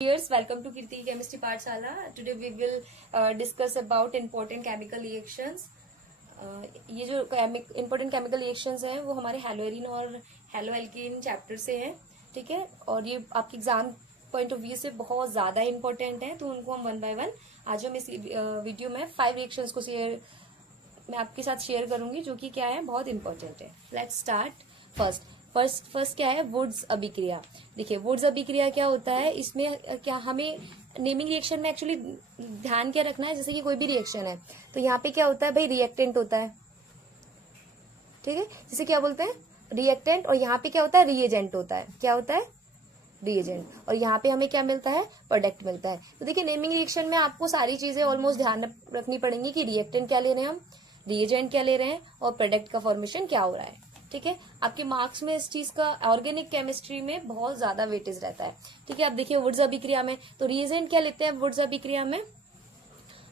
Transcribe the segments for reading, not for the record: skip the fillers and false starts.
Viewers, welcome to Kirti Chemistry Pathshala. Today we will discuss about important chemical reactions. ये जो important chemical reactions हैं वो हमारे हेलोएरिन और हेलोएल्केन चैप्टर से हैं, ठीक है। और ये आपके एग्जाम पॉइंट ऑफ व्यू से बहुत ज्यादा इंपॉर्टेंट है, तो उनको हम वन बाय वन आज हम इस वीडियो में 5 रिएक्शंस को मैं आपके साथ शेयर करूंगी, जो कि क्या है, बहुत इंपॉर्टेंट है। Let's start. फर्स्ट क्या है, वुड्स अभिक्रिया। देखिए वुड्स अभिक्रिया क्या होता है, इसमें क्या हमें नेमिंग रिएक्शन में एक्चुअली ध्यान क्या रखना है, जैसे कि कोई भी रिएक्शन है तो यहाँ पे क्या होता है भाई, रिएक्टेंट होता है, ठीक है। जैसे क्या बोलते हैं, रिएक्टेंट, और यहाँ पे क्या होता है, रिएजेंट होता है। क्या होता है, रिएजेंट। और यहाँ पे हमें क्या मिलता है, प्रोडक्ट मिलता है। तो देखिए नेमिंग रिएक्शन में आपको सारी चीजें ऑलमोस्ट ध्यान रखनी पड़ेंगी कि रिएक्टेंट क्या ले रहे हैं हम, रिएजेंट क्या ले रहे हैं, और प्रोडक्ट का फॉर्मेशन क्या हो रहा है, ठीक है। आपके मार्क्स में इस चीज का ऑर्गेनिक केमिस्ट्री में बहुत ज्यादा वेटेज रहता है, ठीक है। आप देखिए वुड्स अभिक्रिया में तो रिएजेंट क्या लेते हैं, वुड्स अभिक्रिया में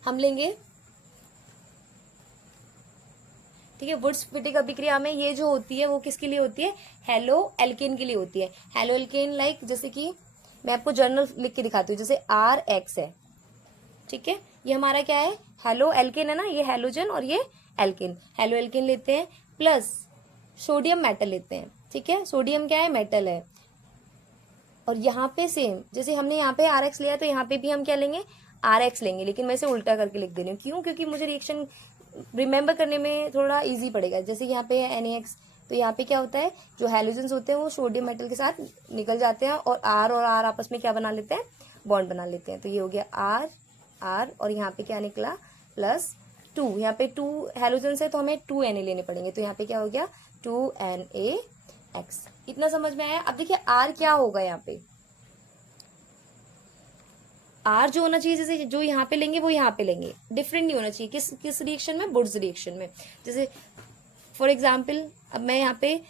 हम लेंगे, ठीक है। वुड्स फिटिक अभिक्रिया में ये जो होती है वो किसके लिए होती है, हेलो एल्केन के लिए होती है। हेलो एल्केन लाइक, जैसे कि मैं आपको जर्नल लिख के दिखाती हूँ, जैसे RX है, ठीक है। ये हमारा क्या है, हेलो एल्केन है ना, ये हेलोजन और ये एल्केन, हेलो एल्केन लेते हैं, प्लस सोडियम मेटल लेते हैं, ठीक है। सोडियम क्या है, मेटल है। और यहाँ पे सेम, जैसे हमने यहाँ पे RX लिया तो यहाँ पे भी हम क्या लेंगे, RX लेंगे, लेकिन मैं इसे उल्टा करके लिख दे रही हूँ। क्यों, क्योंकि मुझे रिएक्शन रिमेम्बर करने में थोड़ा इजी पड़ेगा। जैसे यहाँ पे है NaX, तो यहाँ पे क्या होता है, जो हेलोजन्स होते हैं वो सोडियम मेटल के साथ निकल जाते हैं और R आपस में क्या बना लेते हैं, बॉन्ड बना लेते हैं। तो ये हो गया R, और यहाँ पे क्या निकला, +2। यहाँ पे 2 हेलोजन्स है तो हमें 2 Na लेने पड़ेंगे, तो यहाँ पे क्या हो गया, 2NaX। इतना समझ में आया। अब देखिए R क्या होगा, यहाँ पे R जो होना चाहिए, जैसे जो यहाँ पे लेंगे वो यहाँ पे लेंगे, डिफरेंट नहीं होना चाहिए। किस रिएक्शन में, वुड्स रिएक्शन में। जैसे फॉर एग्जाम्पल अब मैं यहाँ पे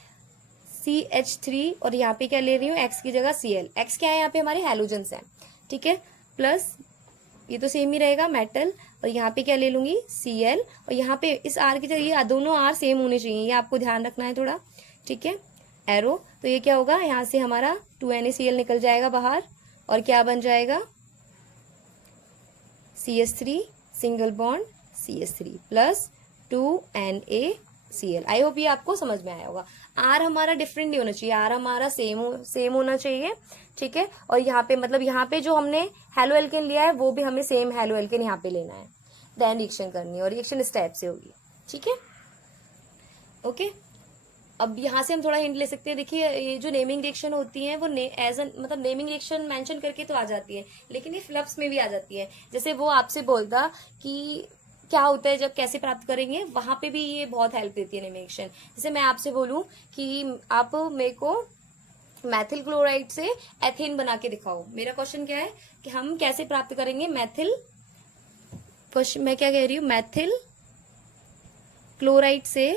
CH3 और यहाँ पे क्या ले रही हूँ, X की जगह Cl। X क्या है, यहाँ पे हमारे हेलोजन्स हैं, ठीक है, प्लस ये तो सेम ही रहेगा मेटल, और यहाँ पे क्या ले लूंगी, Cl, और यहाँ पे इस R की जगह ये दोनों R सेम होने चाहिए, ये आपको ध्यान रखना है थोड़ा, ठीक है, एरो। तो ये क्या होगा, यहाँ से हमारा 2NaCl निकल जाएगा बाहर, और क्या बन जाएगा, CH3 single bond CH3 plus 2NaCl। I hope ये आपको समझ में आया होगा। R हमारा डिफरेंट नहीं होना चाहिए, R हमारा सेम होना चाहिए, ठीक है। और यहाँ पे मतलब यहाँ पे जो हमने हेलो एल्केन लिया है वो भी हमें सेम हेलो एल्केन यहाँ पे लेना है, देन रिएक्शन करनी है, और रिएक्शन इस टाइप से होगी, ठीक है, ओके। अब यहाँ से हम थोड़ा हिंट ले सकते हैं। देखिए ये जो नेमिंग रिएक्शन होती है वो एज एन मतलब नेमिंग रिएक्शन मेंशन करके तो आ जाती है, लेकिन ये फ्लप्स में भी आ जाती है। जैसे वो आपसे बोलता कि क्या होता है जब कैसे प्राप्त करेंगे, वहां पे भी ये बहुत हेल्प देती है नेमिंग रिएक्शन। जैसे मैं आपसे बोलूं कि आप मेरे को मैथिल क्लोराइड से एथेन बना के दिखाओ, मेरा क्वेश्चन क्या है कि हम कैसे प्राप्त करेंगे मैथिल, मैं क्या कह रही हूँ, मैथिल क्लोराइड से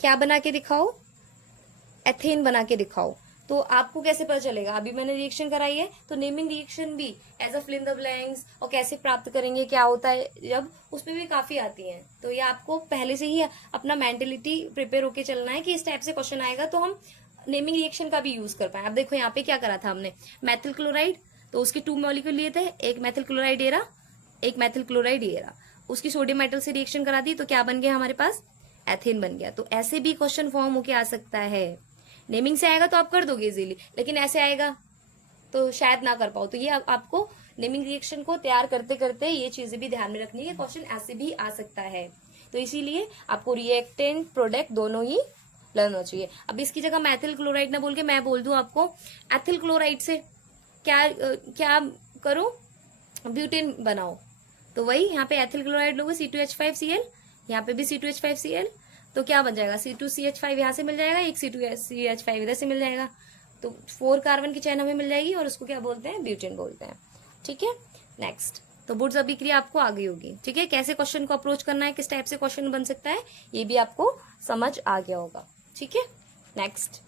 क्या बना के दिखाओ, एथेन बना के दिखाओ। तो आपको कैसे पता चलेगा, अभी मैंने रिएक्शन कराई है, तो नेमिंग रिएक्शन भी as a fill in the blanks, और कैसे प्राप्त करेंगे, क्या होता है जब, उसमें भी काफी आती हैं। तो ये आपको पहले से ही अपना मेंटेलिटी प्रिपेयर होके चलना है कि इस टाइप से क्वेश्चन आएगा तो हम नेमिंग रिएक्शन का भी यूज कर पाए। अब देखो यहाँ पे क्या करा था हमने, मैथिल क्लोराइड, तो उसके 2 मॉलिक्यूल लिए थे, एक मैथिल क्लोराइड ये रहा, एक मैथिल क्लोराइड ये रहा, उसकी सोडियम मेटल से रिएक्शन करा दी, तो क्या बन गया हमारे पास, एथेन बन गया। तो ऐसे भी क्वेश्चन फॉर्म होके आ सकता है। नेमिंग से आएगा तो आप कर दोगे इजीली, लेकिन ऐसे आएगा तो शायद ना कर पाओ। तो ये आपको नेमिंग रिएक्शन को तैयार करते करते ये चीजें भी ध्यान में रखनी है, क्वेश्चन ऐसे भी आ सकता है। तो इसीलिए आपको रिएक्टेंट प्रोडक्ट दोनों ही लर्न होना चाहिए। अब इसकी जगह मैथिल क्लोराइड ना बोल के मैं बोल दूं आपको एथिल क्लोराइड से क्या करो, ब्यूटेन बनाओ, तो वही यहाँ पे एथिल क्लोराइड लोगे C2H5Cl, यहाँ पे भी C2H5Cl, तो क्या बन जाएगा, C2CH5 यहाँ से मिल जाएगा, एक C2CH5 इधर से मिल जाएगा, तो 4 कार्बन की चेन हमें मिल जाएगी, और उसको क्या बोलते हैं, ब्यूटेन बोलते हैं, ठीक है। नेक्स्ट, तो वुड्स अभिक्रिया आपको आ गई होगी, ठीक है। कैसे क्वेश्चन को अप्रोच करना है, किस टाइप से क्वेश्चन बन सकता है, ये भी आपको समझ आ गया होगा, ठीक है। नेक्स्ट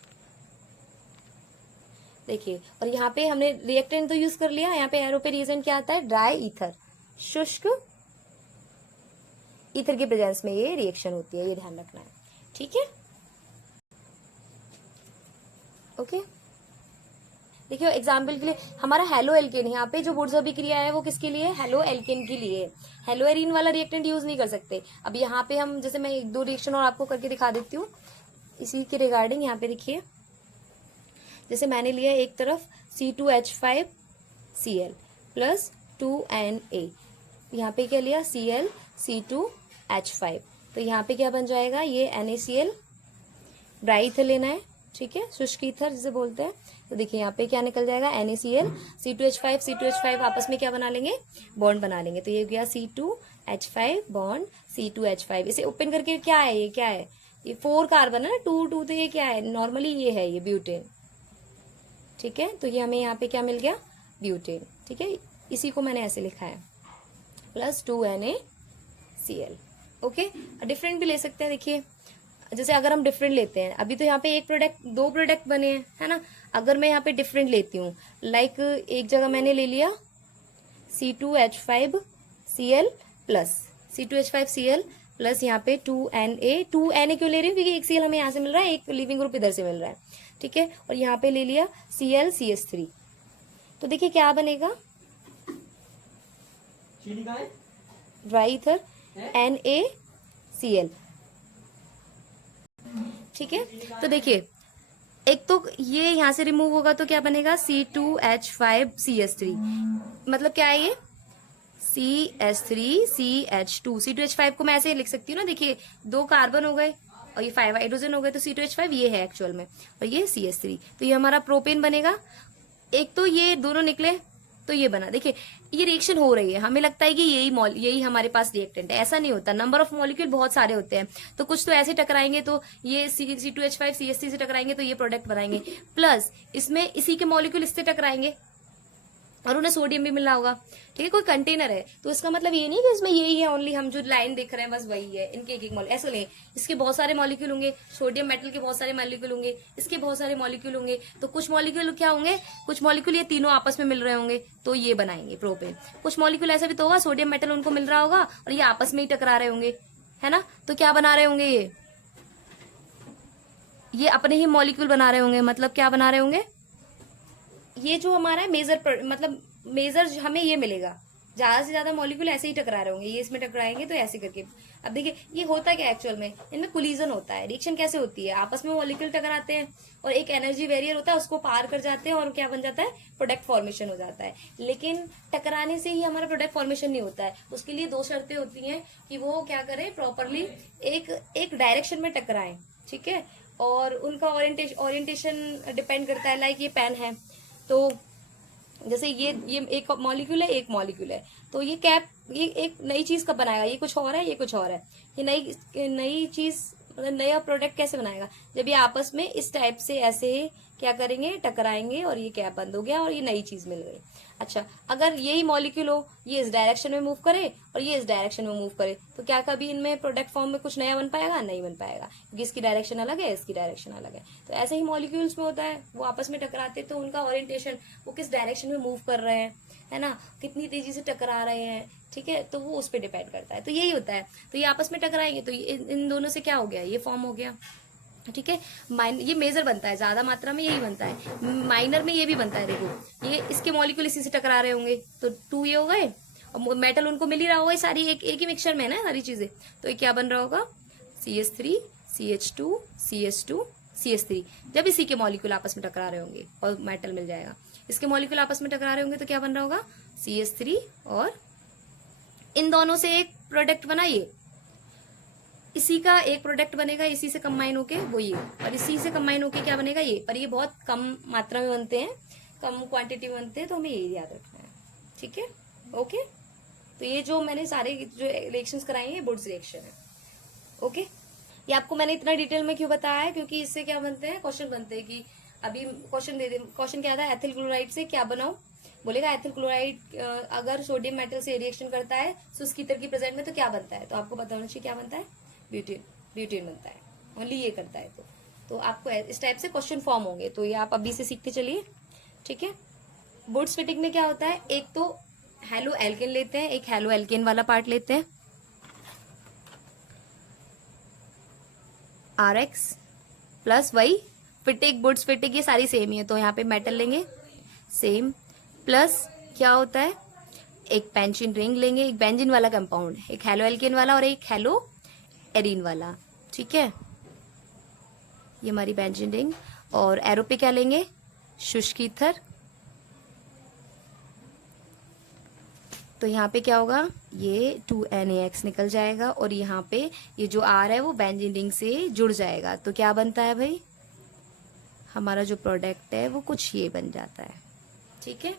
देखिए, और यहाँ पे हमने रिएक्टेंट तो यूज कर लिया, यहाँ पे एरो पे रिएजेंट क्या आता है, ड्राई ईथर, शुष्क ईथर के प्रेजेंस में ये रिएक्शन होती है, ये ध्यान रखना है, ठीक है, ओके। देखिए एग्जाम्पल के लिए हमारा हेलो एल्केन, यहाँ पे जो वुड्स अभिक्रिया है वो किसके लिए है, हेलो एल्केन के लिए। हेलो एरीन वाला रिएक्टेंट यूज नहीं कर सकते। अब यहाँ पे हम जैसे मैं एक दो रिएक्शन और आपको करके दिखा देती हूँ इसी के रिगार्डिंग। यहाँ पे देखिए जैसे मैंने लिया एक तरफ C2H5Cl प्लस 2Na, यहाँ पे क्या लिया Cl C2H5, तो यहाँ पे क्या बन जाएगा, ये NaCl ड्राई ईथर लेना है, ठीक है, शुष्क ईथर जिसे बोलते हैं। तो देखिए यहाँ पे क्या निकल जाएगा, NaCl C2H5 आपस में क्या बना लेंगे, बॉन्ड बना लेंगे। तो ये हो गया C2H5 बॉन्ड C2H5। इसे ओपन करके क्या है, ये क्या है, ये 4 कार्बन है ना, 2 तो ये क्या है, नॉर्मली ये है, ये ब्यूटेन, ठीक है। तो ये हमें यहाँ पे क्या मिल गया, ब्यूटेन, ठीक है। इसी को मैंने ऐसे लिखा है प्लस 2NaCl। ओके, डिफरेंट भी ले सकते हैं। देखिए जैसे अगर हम डिफरेंट लेते हैं, अभी तो यहाँ पे एक प्रोडक्ट, 2 प्रोडक्ट बने हैं, है ना। अगर मैं यहाँ पे डिफरेंट लेती हूँ, लाइक एक जगह मैंने ले लिया C2H5Cl प्लस C2H5Cl प्लस यहाँ पे 2Na क्यों ले रही हूँ, क्योंकि एक Cl हमें यहाँ से मिल रहा है, एक लिविंग ग्रुप इधर से मिल रहा है, ठीक है। और यहाँ पे ले लिया ClCH3, तो देखिए क्या बनेगा, ड्राई ईथर NaCl, ठीक है। तो देखिए एक तो ये यहाँ से रिमूव होगा तो क्या बनेगा, C2H5CH3, मतलब क्या है ये CH3CH2। C2H5 को मैं ऐसे लिख सकती हूँ ना, देखिए 2 कार्बन हो गए और ये 5 हाइड्रोजन हो गए, तो C2H5 ये है एक्चुअल में, और ये CH3, तो ये हमारा प्रोपेन बनेगा। एक तो ये दोनों निकले तो ये बना, देखिए ये रिएक्शन हो रही है, हमें लगता है कि यही हमारे पास रिएक्टेंट है, ऐसा नहीं होता। नंबर ऑफ मॉलिक्यूल बहुत सारे होते हैं, तो कुछ तो ऐसे टकराएंगे, तो ये C2H5 CH3 से टकराएंगे तो ये प्रोडक्ट बनाएंगे, प्लस इसमें इसी के मॉलिक्यूल इससे टकराएंगे और उन्हें सोडियम भी मिल रहा होगा, ठीक है। कोई कंटेनर है तो इसका मतलब ये नहीं कि इसमें यही है ओनली, हम जो लाइन देख रहे हैं बस वही है, इनके एक मॉलिक्यूल ऐसे नहीं, इसके बहुत सारे मॉलिक्यूल होंगे, सोडियम मेटल के बहुत सारे मॉलिक्यूल होंगे, इसके बहुत सारे मॉलिक्यूल होंगे, तो कुछ मॉलिक्यूल क्या होंगे, कुछ मॉलिक्यूल ये तीनों आपस में मिल रहे होंगे तो ये बनाएंगे प्रोपेन। कुछ मॉलिक्यूल ऐसा भी तो होगा, सोडियम मेटल उनको मिल रहा होगा और ये आपस में ही टकरा रहे होंगे, है ना, तो क्या बना रहे होंगे, ये अपने ही मॉलिक्यूल बना रहे होंगे। मतलब क्या बना रहे होंगे, ये जो हमारा है मेजर, मतलब मेजर हमें ये मिलेगा, ज्यादा से ज्यादा मॉलिक्यूल ऐसे ही टकरा रहे होंगे, ये इसमें टकराएंगे तो ऐसे करके। अब देखिए ये होता क्या एक्चुअल में, इनमें कोलिजन होता है। रिएक्शन कैसे होती है, आपस में मॉलिक्यूल टकराते हैं और एक एनर्जी बैरियर होता है, उसको पार कर जाते हैं और क्या बन जाता है, प्रोडक्ट फॉर्मेशन हो जाता है। लेकिन टकराने से ही हमारा प्रोडक्ट फॉर्मेशन नहीं होता है, उसके लिए 2 शर्तें होती हैं कि वो क्या करें, प्रॉपरली एक डायरेक्शन में टकराएं, ठीक है। और उनका ओरिएंटेशन डिपेंड करता है, लाइक ये पेन है, तो जैसे ये एक मॉलिक्यूल है, तो ये कैप, ये एक नई चीज कब बनाएगा, ये कुछ और है, ये कुछ और है, ये नई चीज, मतलब नया प्रोडक्ट कैसे बनाएगा, जब ये आपस में इस टाइप से ऐसे क्या करेंगे, टकराएंगे और ये कैप बंद हो गया और ये नई चीज मिल गई। अच्छा, अगर यही मॉलिक्यूल हो, ये इस डायरेक्शन में मूव करे और ये इस डायरेक्शन में मूव करे, तो क्या कभी इनमें प्रोडक्ट फॉर्म में कुछ नया बन पाएगा, नहीं बन पाएगा, क्योंकि इसकी डायरेक्शन अलग है, इसकी डायरेक्शन अलग है। तो ऐसे ही मॉलिक्यूल्स में होता है, वो आपस में टकराते तो उनका ओरिएंटेशन, वो किस डायरेक्शन में मूव कर रहे हैं, है ना, कितनी तेजी से टकरा रहे हैं, ठीक है, तो वो उस पर डिपेंड करता है। तो यही होता है, तो ये आपस में टकराएंगे तो इन दोनों से क्या हो गया, ये फॉर्म हो गया, ठीक है। ये मेजर बनता है, ज्यादा मात्रा में यही बनता है, माइनर में ये भी बनता है। देखो ये इसके मॉलिक्यूल इसी से टकरा रहे होंगे तो 2 ये हो गए, और मेटल उनको मिल ही रहा होगा, सारी एक ही मिक्सचर में है ना सारी चीजें, तो ये क्या बन रहा होगा, CH3 CH2 CH2 CH3। जब इसी के मॉलिक्यूल आपस में टकरा रहे होंगे और मेटल मिल जाएगा, इसके मॉलिक्यूल आपस में टकरा रहे होंगे तो क्या बन रहा होगा, CH3, और इन दोनों से एक प्रोडक्ट बना, ये इसी का एक प्रोडक्ट बनेगा, इसी से कंबाइन होके वो ये, और इसी से कंबाइन होके क्या बनेगा ये, पर ये बहुत कम मात्रा में बनते हैं, कम क्वांटिटी में बनते हैं, तो हमें ये याद रखना है, ठीक है। ओके, तो ये जो मैंने सारे जो रिएक्शंस कराई हैं, वुड्स रिएक्शन है। ओके, ये आपको मैंने इतना डिटेल में क्यों बताया है, क्योंकि इससे क्या बनते हैं, क्वेश्चन बनते हैं कि अभी क्वेश्चन दे दे, क्वेश्चन क्या था, एथिल क्लोराइड से क्या बनाओ, बोलेगा एथिल क्लोराइड अगर सोडियम मेटल से रिएक्शन करता है शुष्क ईथर की प्रेजेंट में तो क्या बनता है, तो आपको पता होना चाहिए क्या बनता है, ब्यूटेन बनता है, ओनली ये करता है। तो आपको इस टाइप से क्वेश्चन फॉर्म होंगे, तो ये आप अभी से सीखते चलिए, ठीक है। वुड्स फिटिंग में क्या होता है, एक तो हेलो एल्केन लेते हैं, एक हेलो एल्केन वाला पार्ट लेते हैं, RX प्लस वही फिटिक, वुड्स फिटिक ये सारी सेम ही है, तो यहाँ पे मेटल लेंगे सेम, प्लस क्या होता है, एक बेंजीन रिंग लेंगे, एक बेंजीन वाला कंपाउंड, एक हेलो एल्केन वाला और एक हेलो एरीन वाला, ठीक है, ये हमारी बेंजीन रिंग। और एरो पे क्या लेंगे, शुष्क ईथर। तो यहाँ पे क्या होगा, ये 2NaX निकल जाएगा और यहाँ पे ये जो R है वो बेंजीन रिंग से जुड़ जाएगा। तो क्या बनता है भाई, हमारा जो प्रोडक्ट है वो कुछ ये बन जाता है, ठीक है।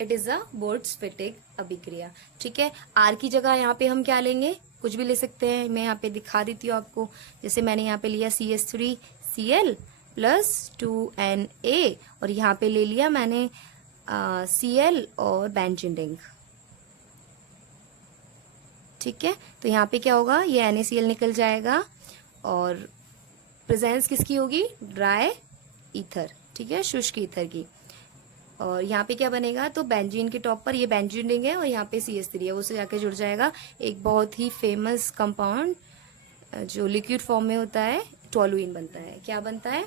इट इज अ बोर्ड्सफिटिक अभिक्रिया, ठीक है। R की जगह यहाँ पे हम क्या लेंगे, कुछ भी ले सकते हैं, मैं यहाँ पे दिखा देती हूँ आपको। जैसे मैंने यहाँ पे लिया CH3Cl प्लस 2Na और यहाँ पे ले लिया मैंने Cl और बेंजीन रिंग, ठीक है। तो यहाँ पे क्या होगा, ये NaCl निकल जाएगा और प्रेजेंस किसकी होगी, ड्राई ईथर, ठीक है, शुष्क ईथर की। और यहाँ पे क्या बनेगा, तो बेंजीन के टॉप पर ये बेंजीन रिंग है और यहाँ पे CH3 है, वो से जाके जुड़ जाएगा एक बहुत ही फेमस कंपाउंड जो लिक्विड फॉर्म में होता है, टोलुइन बनता है। क्या बनता है,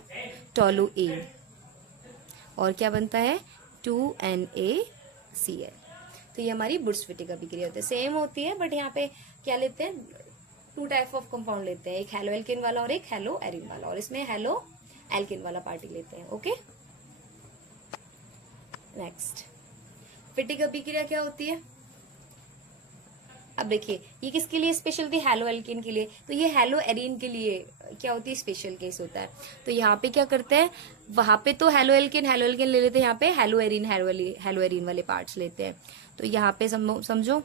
टोलुइन। और क्या बनता है, 2NaCl। तो ये हमारी बोर्ड्सफिटिक अभिक्रिया होती है, सेम होती है, बट यहाँ पे क्या लेते हैं, 2 टाइप ऑफ कंपाउंड लेते हैं, एक हेलो एल्केन वाला और एक हेलो एरिन वाला, और इसमें हेलो एल्केन वाला पार्टी लेते हैं। ओके, नेक्स्ट फिटिक अभिक्रिया क्या होती है। अब देखिए ये किसके लिए स्पेशल थी, हेलो एल्केन के लिए। तो ये हेलो एरिन के लिए क्या होती है, स्पेशल केस होता है। तो यहाँ पे क्या करते हैं, वहां पे तो हेलो एल्केन ले लेते हैं, यहाँ पे हेलो एरिन वाले पार्ट्स लेते हैं। तो यहाँ पे समझो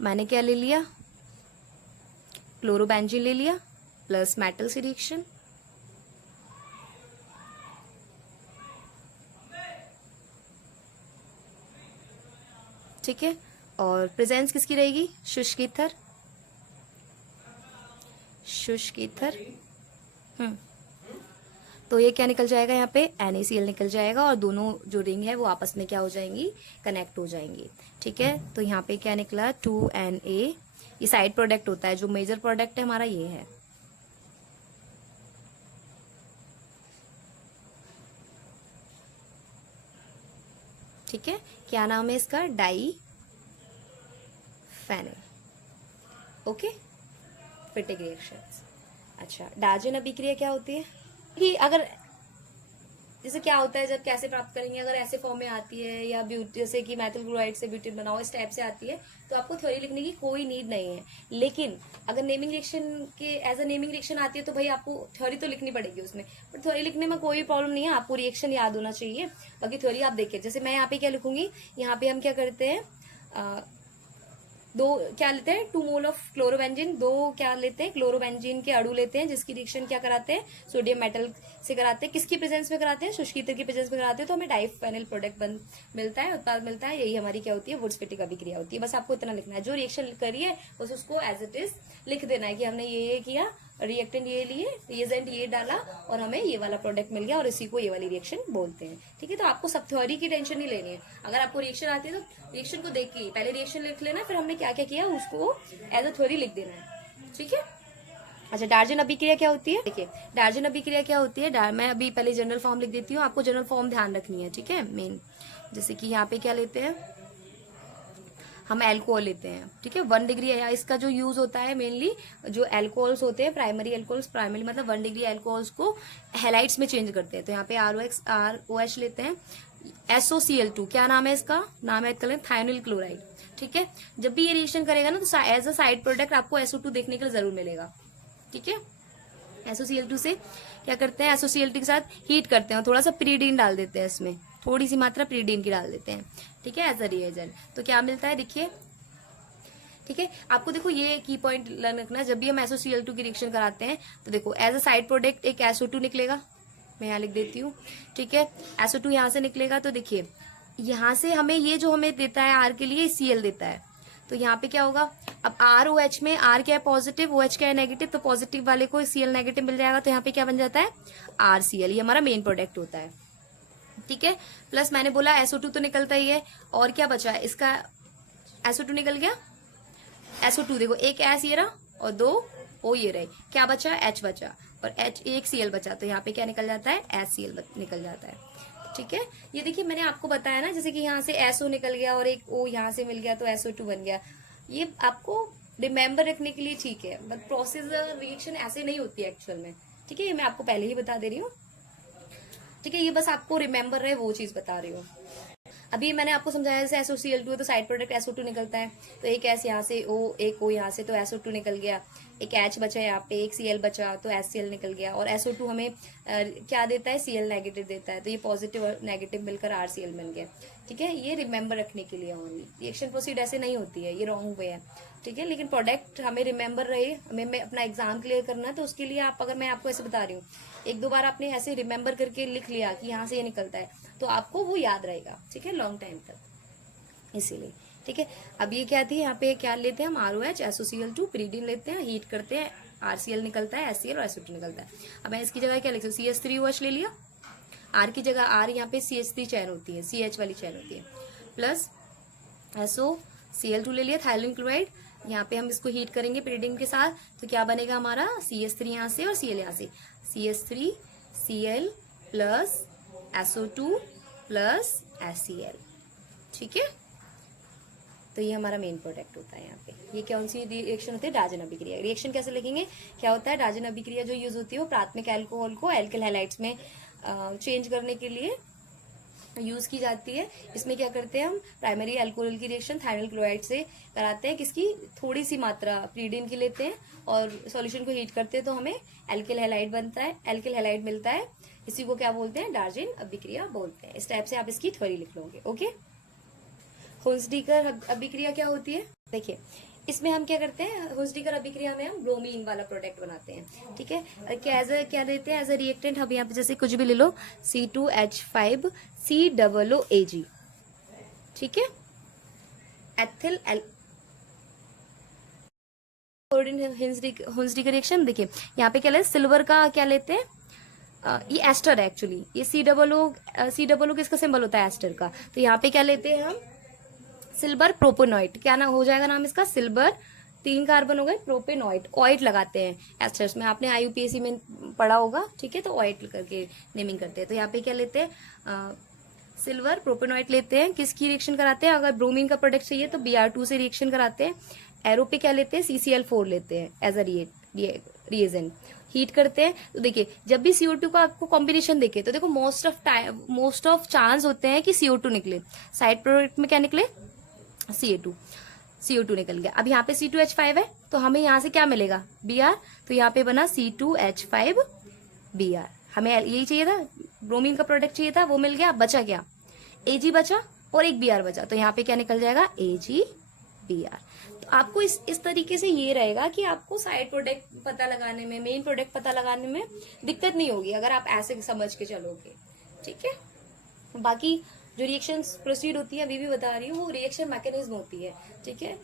मैंने क्या ले लिया, क्लोरोबेंजीन ले लिया प्लस मेटल से रिएक्शन, ठीक है। और प्रेजेंस किसकी रहेगी, शुष्क ईथर, तो ये क्या निकल जाएगा, यहाँ पे NaCl निकल जाएगा और दोनों जो रिंग है वो आपस में क्या हो जाएंगी, कनेक्ट हो जाएंगी, ठीक है। तो यहाँ पे क्या निकला, 2Na, ये साइड प्रोडक्ट होता है, जो मेजर प्रोडक्ट है हमारा ये है, ठीक है। क्या नाम है इसका, diphenyl. Okay, Fittig reactions. अच्छा, डार्जन अभिक्रिया क्या होती है कि अगर जैसे क्या होता है, जब कैसे प्राप्त करेंगे, अगर ऐसे फॉर्म में आती है या जैसे कि मेथिल क्लोराइड से ब्यूटेन बनाओ, इस टाइप से आती है, तो आपको थ्योरी लिखने की कोई नीड नहीं है। लेकिन अगर नेमिंग रिएक्शन के एज अ नेमिंग रिएक्शन आती है तो भाई आपको थ्योरी तो लिखनी पड़ेगी उसमें, बट थ्योरी लिखने में कोई प्रॉब्लम नहीं है, आपको रिएक्शन याद होना चाहिए, बाकी थ्योरी आप देखिए। जैसे मैं यहाँ पे क्या लिखूंगी, यहाँ पे हम क्या करते हैं, दो क्या लेते हैं, 2 मोल ऑफ क्लोरोबेंजीन, दो क्या लेते हैं, क्लोरोबेंजीन के अणु लेते हैं, जिसकी रिएक्शन क्या कराते हैं, सोडियम मेटल से कराते हैं। किसकी प्रेजेंस में कराते हैं, शुष्क ईथर की प्रेजेंस में कराते हैं, तो हमें डाइफेनिल प्रोडक्ट मिलता है, उत्पाद मिलता है। यही हमारी क्या होती है, बोर्ड्सफिटिक अभिक्रिया होती है। बस आपको इतना लिखना है, जो रिएक्शन करिए बस उसको एज इट इज लिख देना है कि हमने ये किया, रिएक्टेंट ये लिए, रिएजेंट ये डाला और हमें ये वाला प्रोडक्ट मिल गया और इसी को ये वाली रिएक्शन बोलते हैं, ठीक है। तो आपको सब थ्योरी की टेंशन नहीं लेनी है। अगर आपको रिएक्शन आती है तो रिएक्शन को देख के पहले रिएक्शन लिख लेना, फिर हमने क्या क्या किया उसको एज अ थ्योरी लिख देना है, ठीक है। अच्छा, डार्जन अभिक्रिया क्या होती है, देखिए डार्जन अभिक्रिया क्या होती है, मैं अभी पहले जनरल फॉर्म लिख देती हूँ, आपको जनरल फॉर्म ध्यान रखनी है, ठीक है। मेन जैसे कि यहाँ पे क्या लेते हैं, हम एल्कोहल लेते हैं, ठीक है। 1 डिग्री है, इसका जो यूज होता है मेनली जो एल्कोहल्स होते हैं, प्राइमरी एल्कोहल्स, प्राइमरी मतलब 1 डिग्री एल्कोहल्स को हैलाइड्स में चेंज करते हैं। तो यहाँ पे ROH लेते हैं, SOCl2, क्या नाम है इसका, नाम है थायोनिल क्लोराइड, ठीक है। जब भी ये रिएक्शन करेगा ना तो एज अ साइड प्रोडक्ट आपको SO2 देखने के लिए जरूर मिलेगा, ठीक है। SOCl2 से क्या करते हैं, SOCl2 के साथ हीट करते हैं, थोड़ा सा प्रीडीन डाल देते हैं, इसमें थोड़ी सी मात्रा प्रीडीन की डाल देते हैं, ठीक है, एज अ रिएजेंट। तो क्या मिलता है, देखिए, ठीक है। आपको देखो ये की पॉइंट रखना है, जब भी हम SOCl2 की रिएक्शन कराते हैं तो देखो एज अ साइड प्रोडक्ट एक SO2 निकलेगा, मैं यहाँ लिख देती हूँ, ठीक है। SO2 यहाँ से निकलेगा, तो देखिए यहाँ से हमें ये जो हमें देता है R के लिए Cl देता है, तो यहाँ पे क्या होगा, अब ROH में R क्या है पॉजिटिव, OH क्या है नेगेटिव, तो पॉजिटिव वाले को Cl नेगेटिव मिल जाएगा, तो यहाँ पे क्या बन जाता है, RCl, ये हमारा मेन प्रोडक्ट होता है, ठीक है। प्लस मैंने बोला SO2 तो निकलता ही है, और क्या बचा है इसका, SO2 निकल गया, SO2 देखो एक S ये रहा और 2 O ये रहे, क्या बचा, H बचा, और H एक Cl बचा, तो यहाँ पे क्या निकल जाता है, HCl निकल जाता है। ठीक है, ये देखिए मैंने आपको बताया ना, जैसे कि यहाँ से SO निकल गया और एक O यहाँ से मिल गया तो SO2 बन गया। ये आपको रिमेम्बर रखने के लिए ठीक है, बट प्रोसेस रिएक्शन ऐसे नहीं होती है एक्चुअल में। ठीक है, ये मैं आपको पहले ही बता दे रही हूँ। ठीक है, ये बस आपको रिमेम्बर रहे वो चीज बता रही हूँ। अभी मैंने आपको समझाया जैसे SOCl2 है तो साइड प्रोडक्ट SO2 निकलता है, तो एक S यहाँ से O, एक O यहाँ से तो SO2 निकल गया, एक H बचा यहाँ पे, एक Cl बचा तो HCl निकल गया, और SO2 हमें क्या देता है, Cl नेगेटिव देता है, तो ये पॉजिटिव और नेगेटिव मिलकर RCl बन गया। ठीक है, ये रिमेम्बर रखने के लिए ओनली, रिएक्शन प्रोसीड ऐसे नहीं होती है, ये रॉन्ग वे है। ठीक है, लेकिन प्रोडक्ट हमें रिमेम्बर रहे, हमें अपना एग्जाम क्लियर करना है, तो उसके लिए आप, अगर मैं आपको ऐसे बता रही हूँ, एक दो बार आपने ऐसे रिमेम्बर करके लिख लिया कि यहाँ से ये निकलता है, तो आपको वो याद रहेगा। ठीक है, लॉन्ग टाइम तक, इसीलिए। ठीक है, अब ये क्या थी, यहाँ पे क्या लेते हैं हम, ROH, SOCl2, pyridine लेते हैं, हीट करते हैं, RCl निकलता है, HCl और SO2 निकलता है। अब मैं इसकी जगह क्या लिख सकती हूँ, CH3OH ले लिया, R की जगह R यहाँ पे CH3 चैन होती है, CH वाली चैन होती है, प्लस SOCl2 ले लिया, थायलिन क्लोराइड, यहाँ पे हम इसको हीट करेंगे pyridine के साथ, तो क्या बनेगा हमारा, CH3 यहाँ से और Cl यहाँ से, CH3 Cl plus SO2 plus HCl। ठीक है, तो ये हमारा मेन प्रोडक्ट होता है। यहाँ पे ये कौन सी रिएक्शन होती है, डायजन अभिक्रिया। रिएक्शन कैसे लिखेंगे, क्या होता है, डायजन अभिक्रिया जो यूज होती है वो प्राथमिक अल्कोहल को एल्किल हैलाइड्स में चेंज करने के लिए यूज की जाती है। इसमें क्या करते हैं हम, प्राइमरी अल्कोहल की रिएक्शन थायनिल क्लोराइड से कराते हैं, किसकी, थोड़ी सी मात्रा pyridine की लेते हैं और सॉल्यूशन को हीट करते हैं, तो हमें एल्किल हैलाइड बनता है, एल्किल हैलाइड मिलता है, इसी को क्या बोलते हैं, डायजन अभिक्रिया बोलते हैं। इस टाइप से आप इसकी थ्योरी लिख लोगे। ओके, हुंसडीकर अभिक्रिया क्या होती है, देखिए इसमें हम क्या करते हैं, हुंसडीकर अभिक्रिया में हम ब्रोमीन वाला प्रोडक्ट बनाते हैं। ठीक है, क्या देते हैं एज अ रिएक्टेंट, हम यहाँ पे जैसे कुछ भी ले लो, C2H5COOAg। ठीक है, एथिल हुंसडीकर रिएक्शन, देखिए यहाँ पे क्या लेते हैं, सिल्वर का क्या लेते हैं, ये एस्टर है एक्चुअली, ये C किसका सिंबल होता है, एस्टर का, तो यहाँ पे क्या लेते हैं हम, सिल्वर प्रोपेनॉइट, क्या ना हो जाएगा नाम इसका, सिल्वर 3 कार्बन हो गए, प्रोपेनॉइट, ऑइट लगाते हैं एस्टर्स में, आपने IUPAC में पढ़ा होगा। ठीक है, तो ऑइट करके नेमिंग करते हैं। तो यहाँ पे क्या लेते हैं, सिल्वर प्रोपेनॉइट लेते हैं, किसकी रिएक्शन कराते हैं, अगर ब्रोमीन का प्रोडक्ट चाहिए तो Br2 से रिएक्शन कराते हैं। एरो पे क्या लेते हैं, CCl4 लेते हैं एज अ रिएजेंट, हीट करते हैं। तो देखिए जब भी CO2 का आपको कॉम्बिनेशन देखे तो देखो मोस्ट ऑफ चांस होते हैं कि CO2 निकले, साइड प्रोडक्ट में क्या निकले, CO2 निकल गया। अब यहाँ पे C2H5 है तो हमें यहाँ से क्या मिलेगा, Br, तो यहाँ पे बना C2H5Br, हमें यही चाहिए था, ब्रोमीन का प्रोडक्ट चाहिए था, वो मिल गया। बचा क्या, Ag बचा और एक Br बचा, तो यहाँ पे क्या निकल जाएगा, AgBr। तो आपको इस तरीके से ये रहेगा कि आपको साइड प्रोडक्ट पता लगाने में, मेन प्रोडक्ट पता लगाने में दिक्कत नहीं होगी अगर आप ऐसे समझ के चलोगे। ठीक है, बाकी जो रिएक्शन प्रोसीड होती है, अभी भी बता रही हूँ, वो रिएक्शन मैकेनिज्म होती है। ठीक है,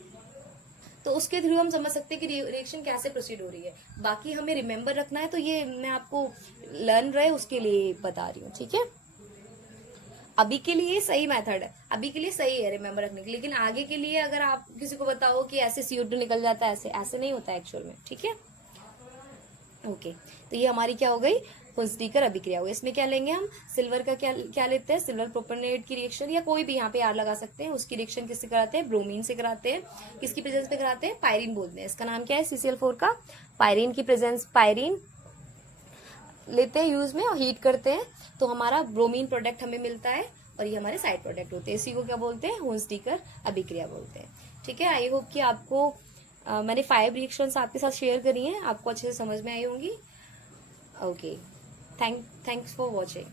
तो उसके थ्रू हम समझ सकते हैं कि रिएक्शन कैसे प्रोसीड हो रही है। बाकी हमें रिमेम्बर रखना है, तो ये मैं आपको लर्न रहे उसके लिए बता रही हूँ। ठीक है, अभी के लिए सही मेथड है, अभी के लिए सही है रिमेम्बर रखने के लिए, लेकिन आगे के लिए अगर आप किसी को बताओ कि ऐसे CO2 निकल जाता है, ऐसे नहीं होता एक्चुअल में। ठीक है, ओके, तो ये हमारी क्या हो गई, हुंसडीकर अभिक्रिया हो गई। इसमें क्या लेंगे हम, सिल्वर का क्या लेते हैं, सिल्वर प्रोपेनेट की रिएक्शन, या कोई भी यहाँ पे R लगा सकते हैं, उसकी रिएक्शन किससे कराते हैं, ब्रोमीन से कराते हैं। किसकी प्रेजेंस पे कराते हैं, पायरीन बोलते हैं, इसका नाम क्या है, CCl4 का पायरीन की प्रेजेंस, पायरीन लेते हैं यूज में और हीट करते हैं, तो हमारा ब्रोमीन प्रोडक्ट हमें मिलता है, और ये हमारे साइड प्रोडक्ट होते हैं। इसी को क्या बोलते हैं, हुंसडीकर अभिक्रिया बोलते हैं। ठीक है, आई होप कि आपको मैंने 5 रिएक्शंस आपके साथ शेयर करी हैं, आपको अच्छे से समझ में आई होंगी। Okay, thanks for watching.